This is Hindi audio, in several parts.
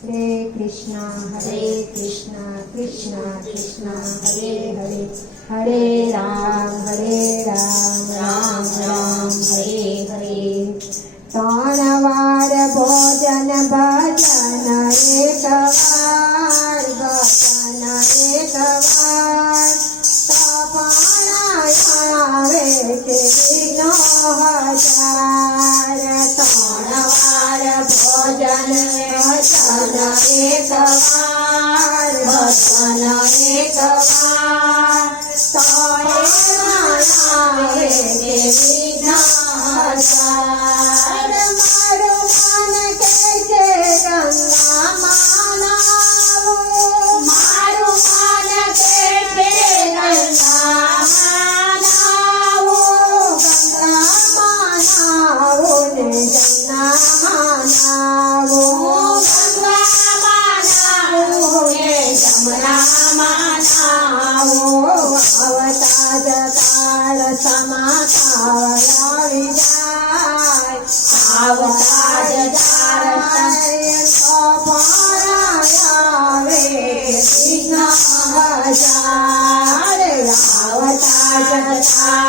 હરે કૃષ્ણ હરે કૃષ્ણ કૃષ્ણ કૃષ્ણ હરે હરે હરે રામ હરે રામ રામ રામ હરે હરે ત્રણ વાર ભોજન ભજન એક વાર ભજન એક વાર તપણાયા આવે તે વિઘ્ન હજાર सवार भगवान रे सवार। तोरे मनावे ने विघ्नहार मारो मन कैसे गंगा मानावो मारो मन कैसे गंगा मानावो गंगा मानावो ने जन्ना Bye.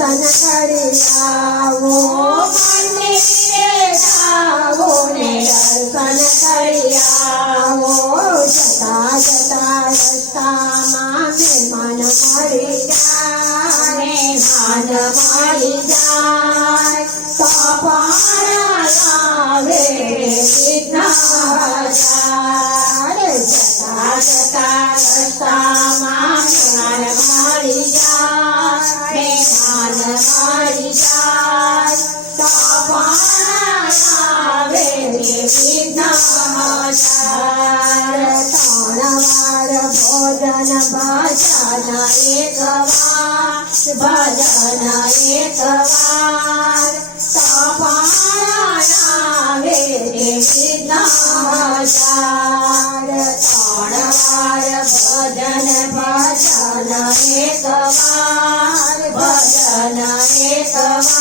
सन कर आओ मंदिर आओ ने दर्शन णवार भोजन भजन एकवार भजन एकवार तपारायण वेरे विनाशार तणवार भजन भजन एकवार भजन एकवार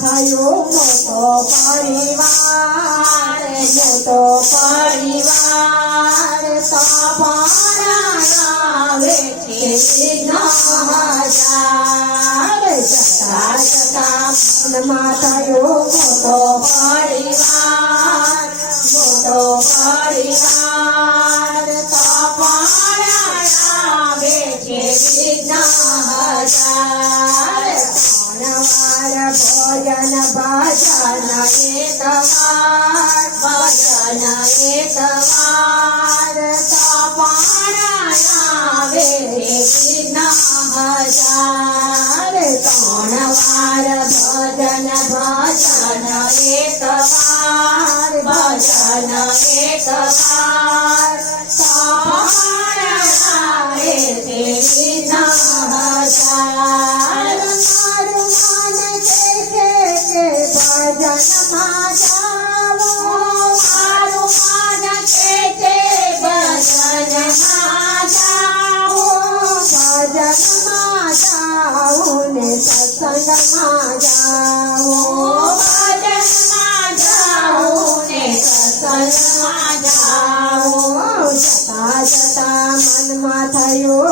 થયો મોટો પરિવાર મોટો પરિવાર તપણાવે છે વિઘ્ન હજાર જતા જતા મનમાં થયો મોટો પરિવાર મોટો પરિવાર તપણાવે છે વિઘ્ન હજાર ત્રણ વાર ભોજન ભજન એક વાર ભજન એક વાર Oh, my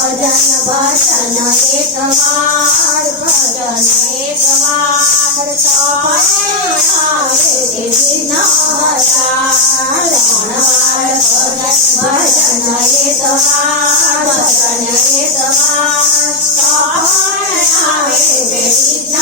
भजन भजन एक बार भजन एक बार विघ्न हरण भजन एक बार भजन एक बार विघ्न